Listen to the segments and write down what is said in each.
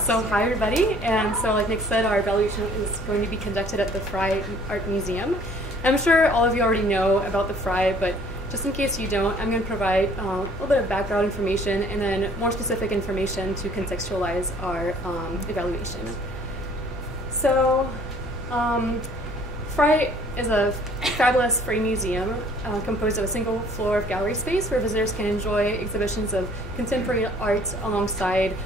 So hi everybody, and so like Nick said, our evaluation is going to be conducted at the Frye Art Museum. I'm sure all of you already know about the Frye, but just in case you don't, I'm going to provide a little bit of background information and then more specific information to contextualize our evaluation. So Frye is a fabulous free museum composed of a single floor of gallery space where visitors can enjoy exhibitions of contemporary art alongside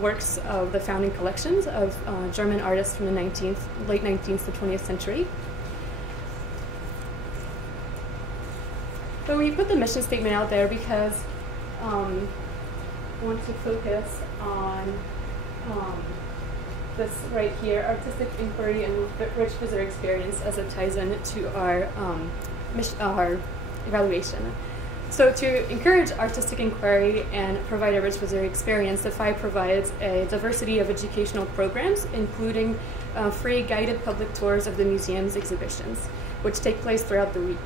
works of the founding collections of German artists from the late 19th to 20th century. So we put the mission statement out there because I want to focus on this right here, artistic inquiry and rich visitor experience, as it ties in to our evaluation. So to encourage artistic inquiry and provide a rich visitor experience, the Frye provides a diversity of educational programs, including free guided public tours of the museum's exhibitions, which take place throughout the week.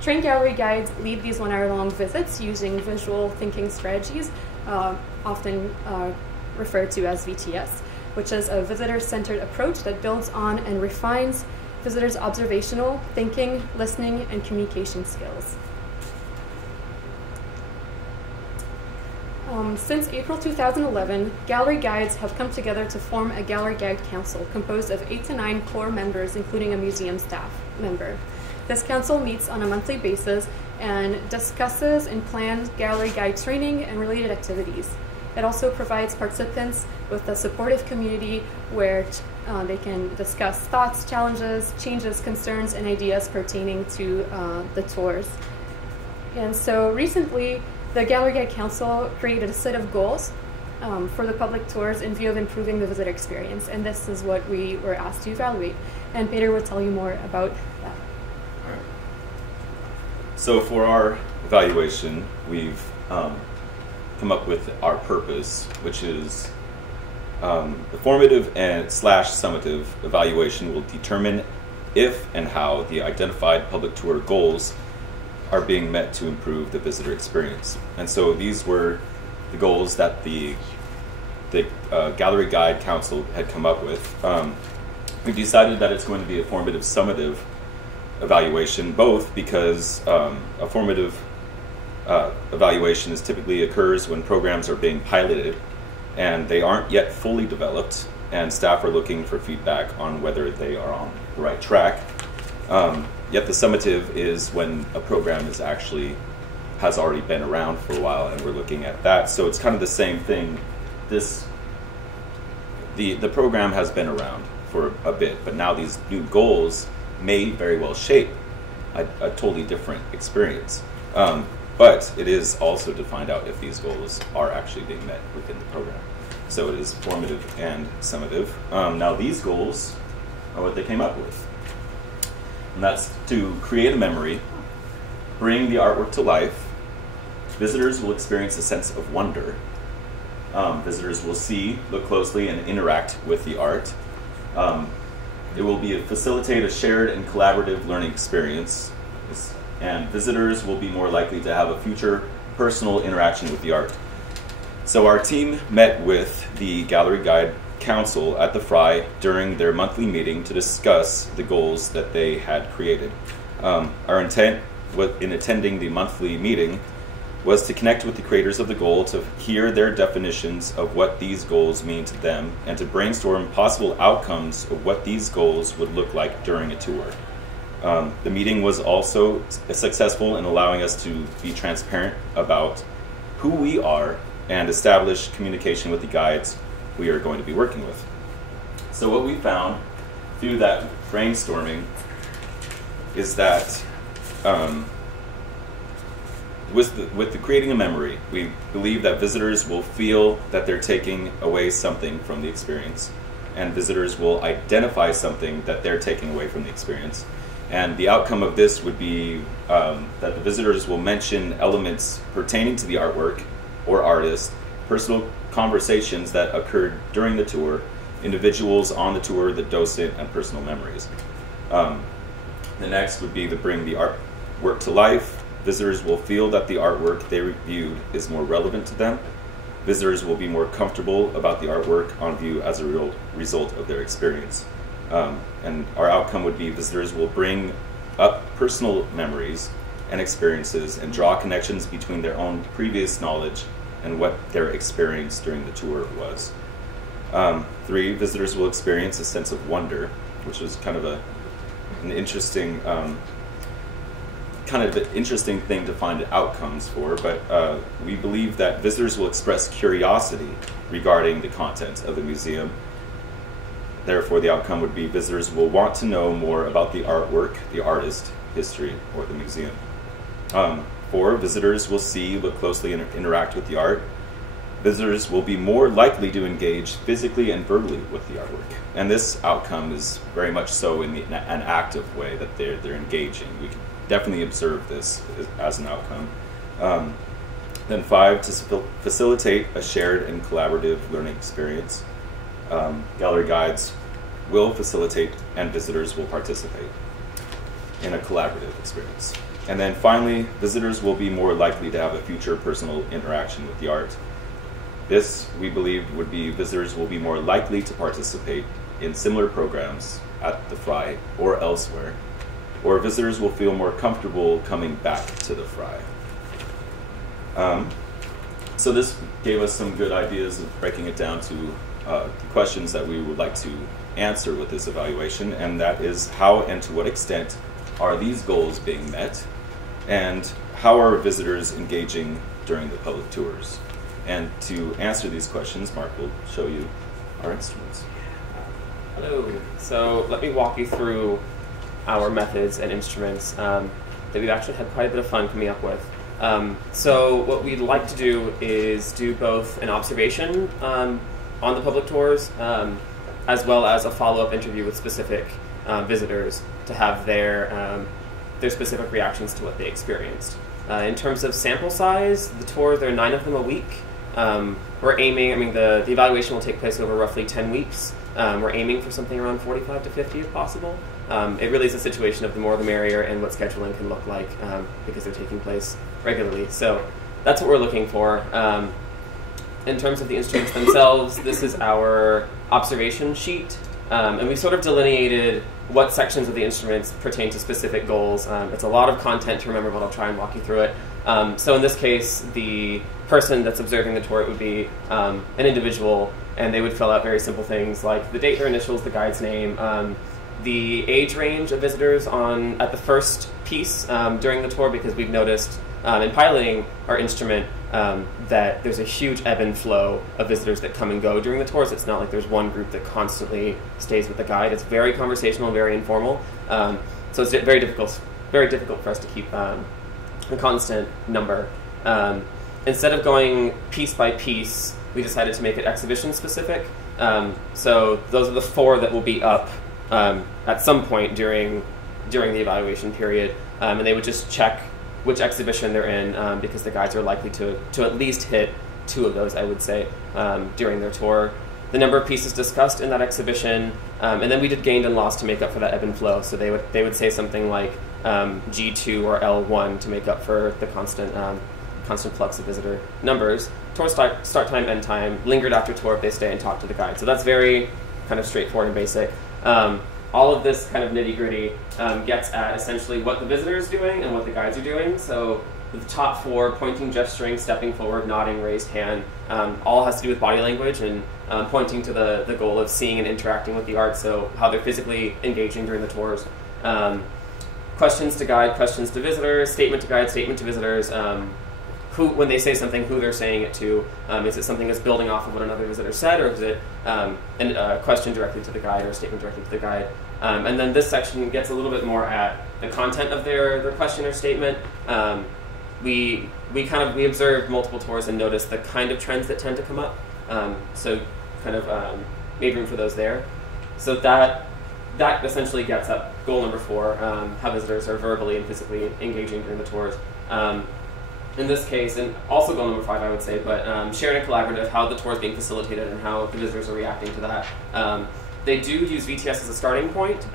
Trained gallery guides lead these one-hour-long visits using visual thinking strategies, often referred to as VTS, which is a visitor-centered approach that builds on and refines visitors' observational, thinking, listening, and communication skills. Since April 2011, gallery guides have come together to form a gallery guide council composed of 8 to 9 core members, including a museum staff member. This council meets on a monthly basis and discusses and plans gallery guide training and related activities. It also provides participants with a supportive community where they can discuss thoughts, challenges, changes, concerns, and ideas pertaining to the tours. And so recently, the Gallery Guide Council created a set of goals for the public tours in view of improving the visitor experience, and this is what we were asked to evaluate. And Peter will tell you more about that. All right. So for our evaluation, we've come up with our purpose, which is the formative and / summative evaluation will determine if and how the identified public tour goals are being met to improve the visitor experience. And so these were the goals that the Gallery Guide Council had come up with. We've decided that it's going to be a formative summative evaluation, both because a formative evaluation typically occurs when programs are being piloted and they aren't yet fully developed and staff are looking for feedback on whether they are on the right track. Yet the summative is when a program has already been around for a while and we're looking at that. So it's kind of the same thing. The program has been around for a bit, but now these new goals may very well shape a totally different experience. But it is also to find out if these goals are actually being met within the program. So it is formative and summative. Now these goals are what they came up with. And that's to create a memory, bring the artwork to life. Visitors will experience a sense of wonder. Visitors will see, look closely, and interact with the art. It will facilitate a shared and collaborative learning experience. And visitors will be more likely to have a future personal interaction with the art. So our team met with the Gallery Guide Council at the Frye during their monthly meeting to discuss the goals that they had created. Our intent in attending the monthly meeting was to connect with the creators of the goal, to hear their definitions of what these goals mean to them, and to brainstorm possible outcomes of what these goals would look like during a tour. The meeting was also successful in allowing us to be transparent about who we are and establish communication with the guides we are going to be working with. So what we found through that brainstorming is that with the creating a memory, we believe that visitors will feel that they're taking away something from the experience, and visitors will identify something that they're taking away from the experience. And the outcome of this would be that the visitors will mention elements pertaining to the artwork or artist, personal conversations that occurred during the tour, individuals on the tour, the docent, and personal memories. The next would be to bring the artwork to life. Visitors will feel that the artwork they reviewed is more relevant to them. visitors will be more comfortable about the artwork on view as a result of their experience. And our outcome would be visitors will bring up personal memories and experiences and draw connections between their own previous knowledge and what their experience during the tour was. 3, visitors will experience a sense of wonder, which was kind of an interesting thing to find outcomes for, but we believe that visitors will express curiosity regarding the content of the museum. Therefore, the outcome would be visitors will want to know more about the artwork, the artist, history, or the museum. 4, visitors will see, look closely, and interact with the art. Visitors will be more likely to engage physically and verbally with the artwork. And this outcome is very much so in an active way, that they're engaging. We can definitely observe this as an outcome. Then 5, to facilitate a shared and collaborative learning experience. Gallery guides will facilitate and visitors will participate in a collaborative experience. And then finally, visitors will be more likely to have a future personal interaction with the art. This, we believe, would be visitors will be more likely to participate in similar programs at the Frye or elsewhere, or visitors will feel more comfortable coming back to the Frye. So this gave us some good ideas of breaking it down to the questions that we would like to answer with this evaluation, and that is how and to what extent are these goals being met, and how are visitors engaging during the public tours? And to answer these questions, Mark will show you our instruments. Hello. So let me walk you through our methods and instruments that we've actually had quite a bit of fun coming up with. So what we'd like to do is do both an observation on the public tours, as well as a follow-up interview with specific visitors to have their specific reactions to what they experienced. In terms of sample size, the tour, there are 9 of them a week. We're aiming, the evaluation will take place over roughly 10 weeks. We're aiming for something around 45 to 50 if possible. It really is a situation of the more the merrier and what scheduling can look like, because they're taking place regularly. So that's what we're looking for. In terms of the instruments themselves, this is our observation sheet. And we sort of delineated what sections of the instruments pertain to specific goals. It's a lot of content to remember, but I'll try and walk you through it. So in this case, the person that's observing the tour, it would be an individual, and they would fill out very simple things like the date, their initials, the guide's name, the age range of visitors at the first piece during the tour, because we've noticed in piloting our instrument that there's a huge ebb and flow of visitors that come and go during the tours. It's not like there's one group that constantly stays with the guide. It's very conversational, very informal. So it's very difficult for us to keep a constant number. Instead of going piece by piece, we decided to make it exhibition specific. So those are the 4 that will be up at some point during the evaluation period, and they would just check which exhibition they're in, because the guides are likely to at least hit 2 of those, I would say, during their tour. The number of pieces discussed in that exhibition, and then we did gained and lost to make up for that ebb and flow. So they would say something like G2 or L1 to make up for the constant flux of visitor numbers. Tour start time, end time, lingered after tour if they stay and talk to the guide. So that's very kind of straightforward and basic. All of this kind of nitty-gritty gets at essentially what the visitor is doing and what the guides are doing. So the top 4, pointing, gesturing, stepping forward, nodding, raised hand, all has to do with body language and pointing to the goal of seeing and interacting with the art, so how they're physically engaging during the tours. Questions to guide, questions to visitors, statement to guide, statement to visitors. When they say something, who they're saying it to. Is it something that's building off of what another visitor said, or is it a question directly to the guide or a statement directly to the guide? And then this section gets a little bit more at the content of their question or statement. We observed multiple tours and noticed the kind of trends that tend to come up. So kind of made room for those there. So that essentially gets at goal number 4, how visitors are verbally and physically engaging during the tours. In this case, and also goal number 5, I would say, but sharing and collaborative, how the tour is being facilitated and how the visitors are reacting to that. They do use VTS as a starting point,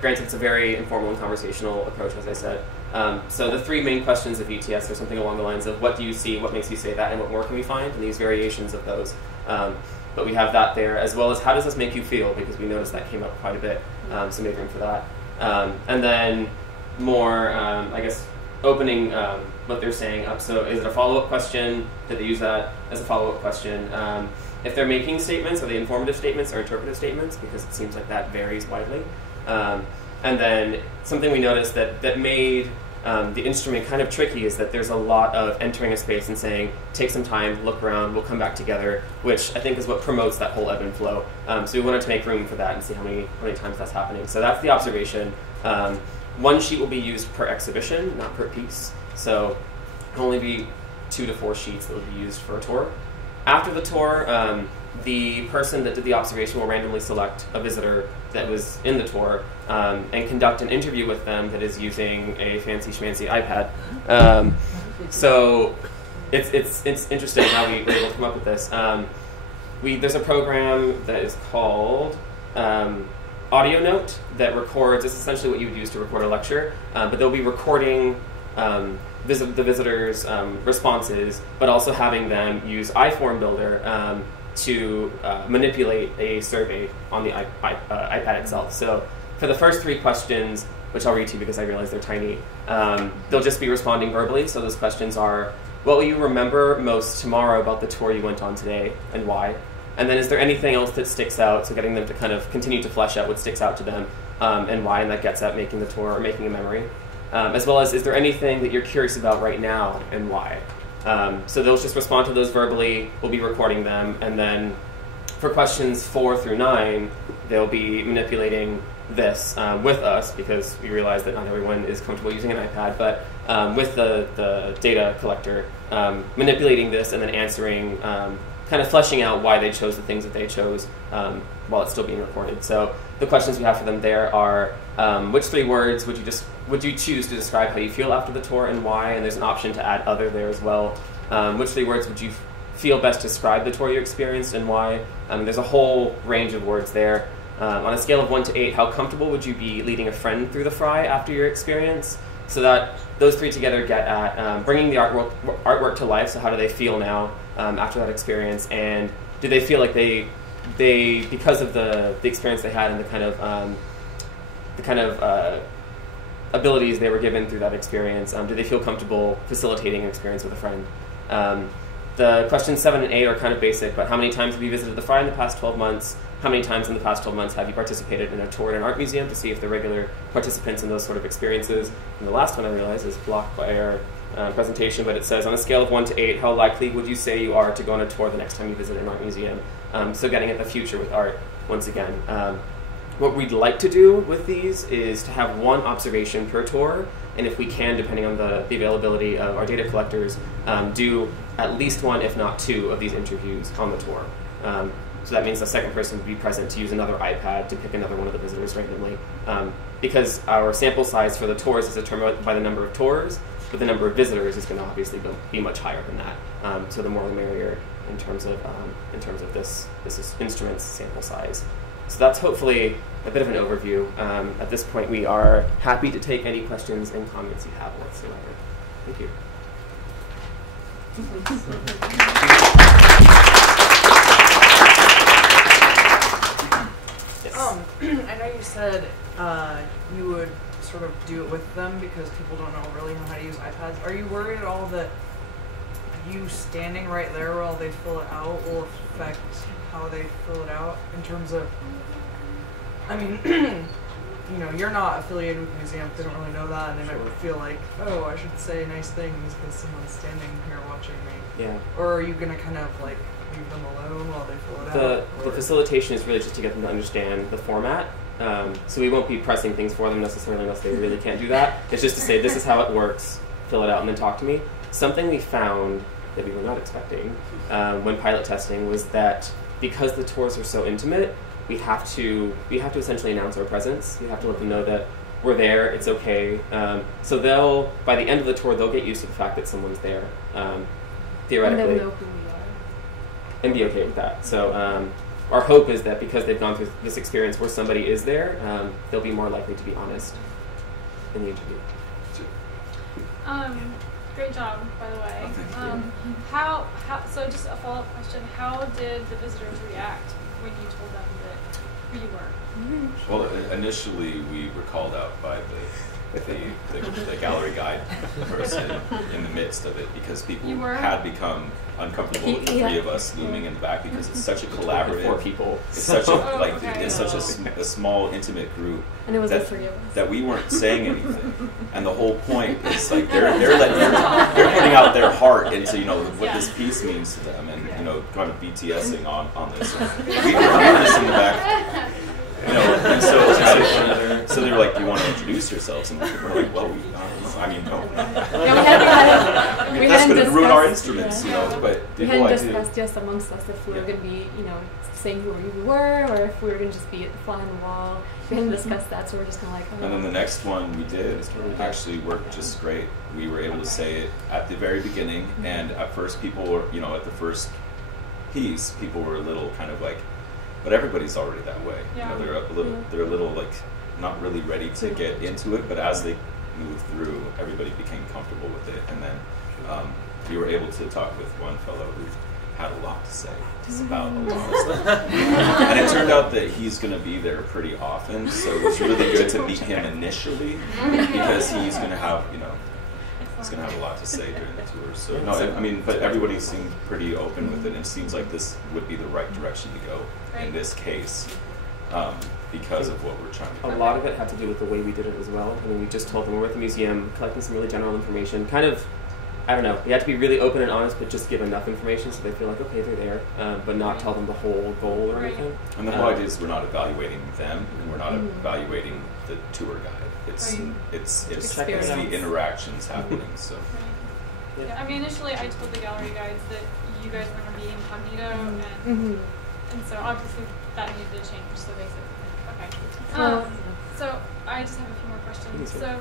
granted, it's a very informal and conversational approach, as I said. So the 3 main questions of ETS are something along the lines of what do you see, what makes you say that, and what more can we find, and these variations of those. But we have that there, as well as how does this make you feel, because we noticed that came up quite a bit, so make room for that. And then more, I guess, opening what they're saying up. So is it a follow-up question? Did they use that as a follow-up question? If they're making statements, are they informative statements or interpretive statements? Because it seems like that varies widely. And then something we noticed that made the instrument kind of tricky is that there's a lot of entering a space and saying, take some time, look around, we'll come back together, which I think is what promotes that whole ebb and flow. So we wanted to make room for that and see how many times that's happening. So that's the observation. 1 sheet will be used per exhibition, not per piece. So it'll only be 2 to 4 sheets that will be used for a tour. After the tour, the person that did the observation will randomly select a visitor that was in the tour and conduct an interview with them that is using a fancy schmancy iPad. So it's interesting how we were able to come up with this. There's a program that is called Audio Note that records. It's essentially what you would use to record a lecture, but they'll be recording the visitors' responses, but also having them use iForm Builder to manipulate a survey on the iPad itself. So for the first 3 questions, which I'll read to you because I realize they're tiny, they'll just be responding verbally. So those questions are, what will you remember most tomorrow about the tour you went on today, and why? And then is there anything else that sticks out? So getting them to kind of continue to flesh out what sticks out to them and why, and that gets at making the tour or making a memory. As well as, is there anything that you're curious about right now and why? So they'll just respond to those verbally, we'll be recording them, and then for questions 4 through 9, they'll be manipulating this with us, because we realize that not everyone is comfortable using an iPad, but with the data collector, manipulating this and then answering, kind of fleshing out why they chose the things that they chose while it's still being recorded. So the questions we have for them there are, which 3 words would you choose to describe how you feel after the tour and why? And there's an option to add other there as well. Which 3 words would you feel best describe the tour you experienced and why? There's a whole range of words there. On a scale of 1 to 8, how comfortable would you be leading a friend through the Frye after your experience? So that those 3 together get at bringing the artwork to life. So how do they feel now after that experience? And do they feel like they because of the experience they had and the kind of abilities they were given through that experience, do they feel comfortable facilitating an experience with a friend? The questions 7 and 8 are kind of basic, but how many times have you visited the Frye in the past 12 months? How many times in the past 12 months have you participated in a tour in an art museum, to see if they're regular participants in those sort of experiences? And the last one I realize is blocked by our presentation, but it says, on a scale of 1 to 8, how likely would you say you are to go on a tour the next time you visit an art museum? So getting at the future with art, once again. What we'd like to do with these is to have 1 observation per tour, and if we can, depending on the availability of our data collectors, do at least 1, if not 2, of these interviews on the tour. So that means the second person would be present to use another iPad to pick another one of the visitors randomly. Because our sample size for the tours is determined by the number of tours, but the number of visitors is going to obviously be much higher than that. So the more the merrier in terms of this instrument's sample size. So that's hopefully a bit of an overview. At this point, we are happy to take any questions and comments you have whatsoever. Thank you. I know you said you would sort of do it with them because people don't really know how to use iPads. Are you worried at all that you standing right there while they fill it out will affect how they fill it out in terms of, I mean, you know, you're not affiliated with the museum, they don't really know that, and they might feel like, oh, I should say nice things because someone's standing here watching me. Yeah. Or are you going to kind of like leave them alone while they fill it out? The facilitation is really just to get them to understand the format. So we won't be pressing things for them necessarily unless they really can't do that. It's just to say, this is how it works, fill it out, and then talk to me. Something we found that we were not expecting when pilot testing was that because the tours are so intimate, we have to essentially announce our presence. We have to let them know that we're there, it's okay. So by the end of the tour, they'll get used to the fact that someone's there, theoretically. And they'll know who we are. And be okay with that. So our hope is that because they've gone through this experience where somebody is there, they'll be more likely to be honest in the interview. Great job, by the way. Oh, thank you. How, so just a follow-up question, how did the visitors react when you told them that who you were? Well, initially we were called out by the gallery guide person in the midst of it because people had become uncomfortable with the three of us looming in the back because it's such a collaborative. 4 people. It's such a it's such a small intimate group. And it was that, the three of us. That we weren't saying anything, and the whole point is like they're putting out their heart into what this piece means to them, and kind of BTSing on this. We were just in the back. And so they were like, "Do you want to introduce yourselves?" And we're like, "Well, no." That's going to ruin our instruments, But we hadn't discussed just amongst us if we were going to be, saying who we were, or if we were going to just be at the fly on the wall. We hadn't discussed that, so we're just kind of like. Oh. And then the next one we did actually worked just great. We were able to say it at the very beginning, and at first people were, at the first piece, people were a little kind of like. But everybody's already that way. Yeah. They're a little like not really ready to get into it. But as they moved through, everybody became comfortable with it. And then we were able to talk with one fellow who had a lot to say just about a lot of stuff. And it turned out that he's going to be there pretty often. So it was really good to meet him initially because he's going to have He's going to have a lot to say during the tour. So but everybody seemed pretty open with it. And it seems like this would be the right direction to go in this case because of what we're trying to do. A lot of it had to do with the way we did it as well. I mean, we just told them we're at the museum, collecting some really general information. Kind of, I don't know, we had to be really open and honest, but just give enough information so they feel like, okay, they're there, but not tell them the whole goal or anything. And the whole idea is we're not evaluating them, and we're not evaluating the tour guide. It's the interactions happening. So. Yeah, I mean, initially I told the gallery guides that you guys were going to be incognito, and so obviously that needed to change. So they said, okay. So I just have a few more questions. So,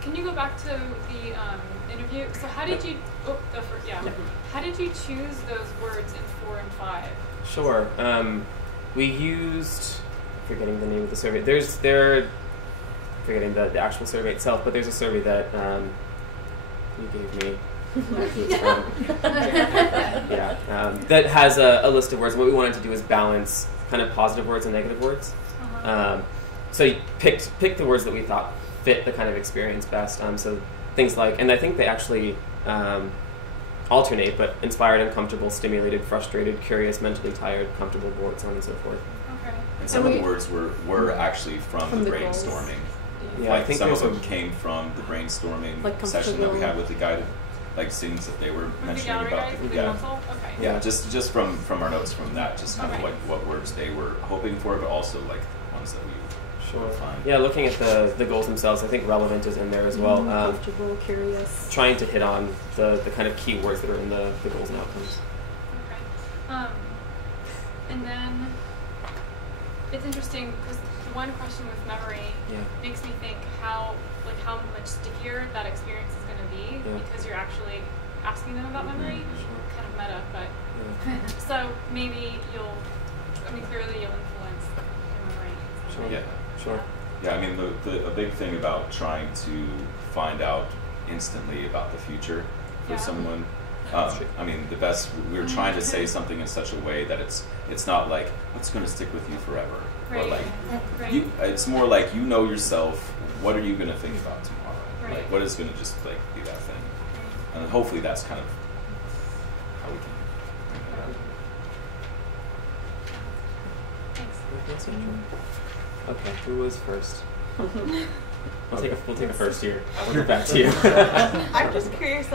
can you go back to the interview? So how did you? How did you choose those words in 4 and 5? Sure. We used forgetting the name of the survey. Forgetting the actual survey itself, but there's a survey that you gave me. That has a list of words. What we wanted to do is balance kind of positive words and negative words. So you picked the words that we thought fit the kind of experience best. So things like, and I think they actually alternate, but inspired, uncomfortable, stimulated, frustrated, curious, mentally tired, comfortable, bored, so on and so forth. Okay. And some of the words were actually from the brainstorming. Yeah, I think some of them came from the brainstorming session that we had with the guided, things that they were mentioning about. Just from our notes from that, just kind of like what words they were hoping for, but also like ones that we find. Yeah, looking at the goals themselves, I think relevant is in there as well. Comfortable, curious. Trying to hit on the kind of key words that are in the goals and outcomes. Okay. And then it's interesting because one question with memory makes me think how much stickier that experience is going to be because you're actually asking them about memory. Kind of meta, but so maybe clearly you'll influence your memory. Sure. Yeah, I mean a big thing about trying to find out instantly about the future for someone. I mean, we were trying to say something in such a way that it's not like what's going to stick with you forever, or like it's more like yourself. What are you going to think about tomorrow? Like what is going to just like be that thing? And hopefully that's kind of how we can. Thanks. Okay, who was first? We'll take a first here. We'll get back to you. I'm just curious,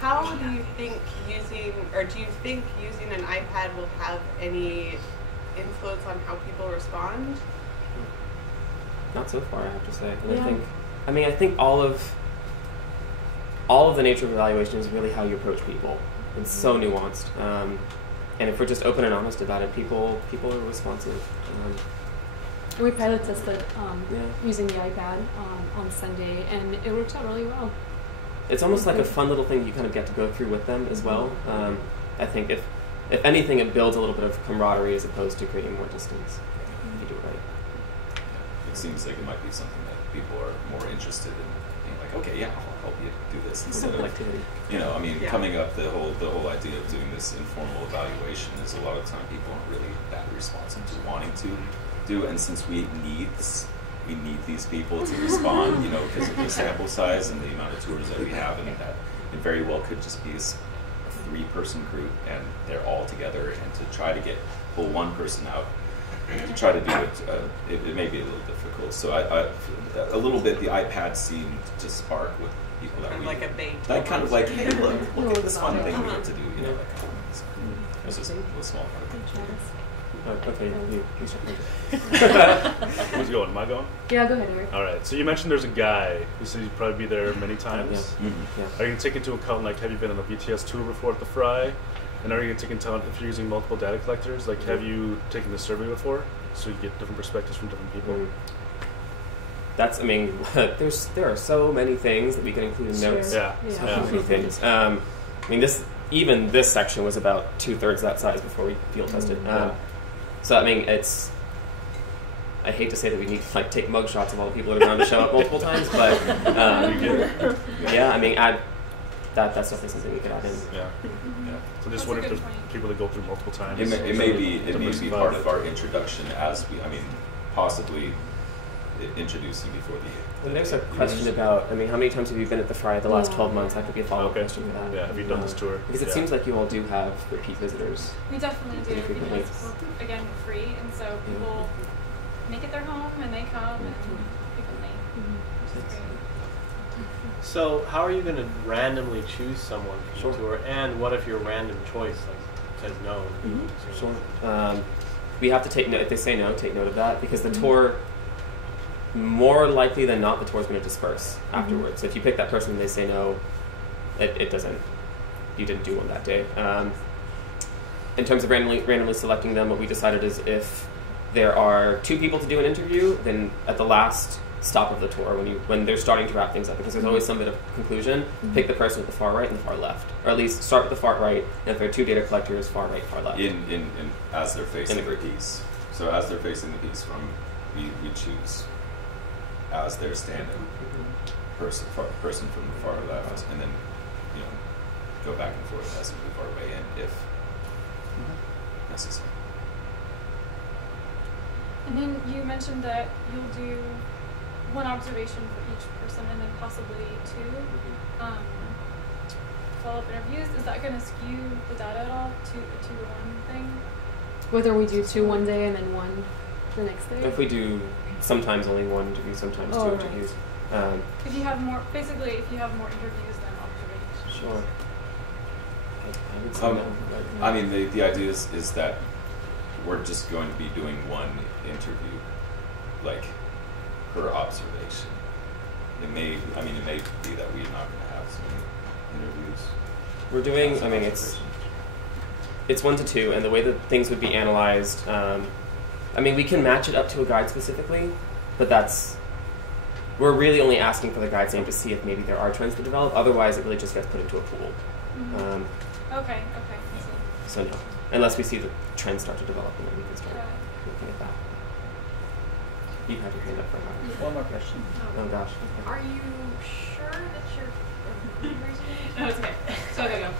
how do you think do you think using an iPad will have any influence on how people respond? Not so far, I have to say. And I think all of the nature of evaluation is really how you approach people. It's so nuanced. And if we're just open and honest about it, people are responsive. We pilot tested using the iPad on Sunday, and it worked out really well. It's almost like a fun little thing you kind of get to go through with them as well. I think if anything, it builds a little bit of camaraderie as opposed to creating more distance if you do it right. It seems like it might be something that people are more interested in being like, okay, yeah, I'll help you do this instead of activity. Coming up the whole idea of doing this informal evaluation is a lot of time people aren't really that responsive to wanting to do, and since we need these people to respond, because of the sample size and the amount of tours that we have, and that it very well could just be a 3-person group and they're all together, and to try to pull one person out to try to do it, it may be a little difficult. So a little bit the iPad seemed to spark with people that we like a bait. Like kind of like, hey, look at this fun thing we get to do, that kind of thing. So it's just a small part of it. Okay, you Who's going? Am I going? Yeah, go ahead, Eric. All right. So you mentioned there's a guy who said he'd probably be there many times. Yeah. Are you going to take into account, like, have you been on a BTS tour before at the Frye? And are you going to take into account if you're using multiple data collectors? Like, have you taken the survey before, so you get different perspectives from different people? That's, there are so many things that we can include in notes. Yeah. So many things. This section was about 2/3 that size before we field tested. So it's. I hate to say that we need to take mugshots of all the people that are going to show up multiple times, but that's definitely something we could add in. Yeah. So just what if there's people that go through multiple times? It may be part of our introduction as possibly introducing before the. And there's a question about, how many times have you been at the Frye the last 12 months? That could be a follow-up question for that. Yeah, have you done this tour? Because it seems like you all do have repeat visitors. We definitely do, frequently. because we're, again, free, and so people make it their home, and they come, and frequently, which is great. So how are you going to randomly choose someone for the tour? And what if your random choice says no? Sure. We have to take note, if they say no, take note of that, because the tour, more likely than not, the tour is going to disperse afterwards. So if you pick that person and they say no, it doesn't, you didn't do one that day. In terms of randomly selecting them, what we decided is if there are 2 people to do an interview, then at the last stop of the tour, when they're starting to wrap things up, because there's always some bit of conclusion, pick the person at the far right and the far left, or at least start with the far right, and if there are 2 data collectors, far right, far left. In as they're facing the piece. So as they're facing the piece, we choose as they're standing person from the far left, and then go back and forth as we move our way in if necessary. And then you mentioned that you'll do 1 observation for each person, and then possibly 2 follow-up interviews. Is that going to skew the data at all to a 2-to-1 thing? Whether we do 2 one day and then 1 the next day? If we do sometimes only 1 interview, sometimes 2 interviews. If you have more interviews than observations. Sure. I would say no. The idea is that we're just going to be doing 1 interview, per observation. It may be that we're not going to have so many interviews. We're doing, it's 1 to 2, and the way that things would be analyzed, we can match it up to a guide specifically, but we're really only asking for the guide's name to see if maybe there are trends to develop. Otherwise, it really just gets put into a pool. Okay. I see. So no, unless we see the trends start to develop, and then we can start looking at that. You had your hand up for a while. One more question. Oh gosh. Okay. Are you sure that you're... No, it's okay. So go.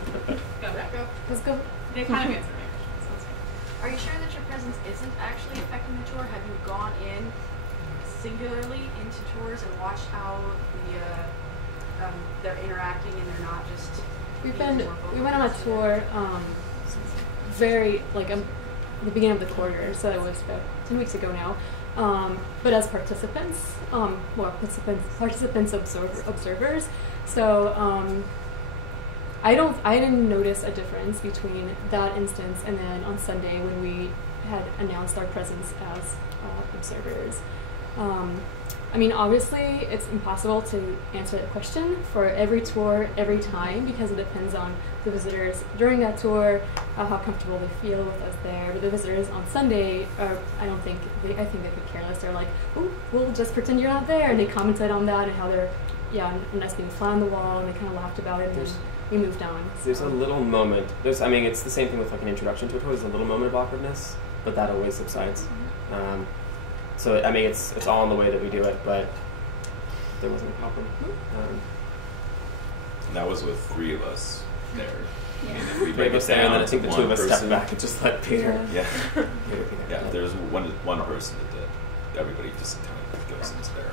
Let's go. They kind of answered my question, so it's fine. Are you sure that your presence isn't actually affecting the tour? Have you gone in singularly into tours and watched how they're interacting and they're not just... We went on a tour the beginning of the quarter, so it was about 10 weeks ago now. But as participants, observers. So I didn't notice a difference between that instance and then on Sunday when we had announced our presence as observers. Obviously, it's impossible to answer that question for every tour, every time, because it depends on the visitors during that tour, how comfortable they feel with us there. But the visitors on Sunday, I think they could care less. They're like, "Oh, we'll just pretend you're not there," and they commented on that and how they're, and us being fly on the wall, and they kind of laughed about it. we moved on. There's a little moment. I mean, it's the same thing with like an introduction to a tour. There's a little moment of awkwardness, but that always subsides. So I mean, it's all in the way that we do it, but there wasn't a problem. And that was with 3 of us there. Yeah. And then we Three of us there, and then I think the 2 of us stepped back and just let Peter. Yeah. Peter. Yeah. There's one person that did. Everybody just kind of goes into their own.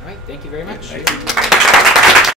All right, thank you very much. Thank you.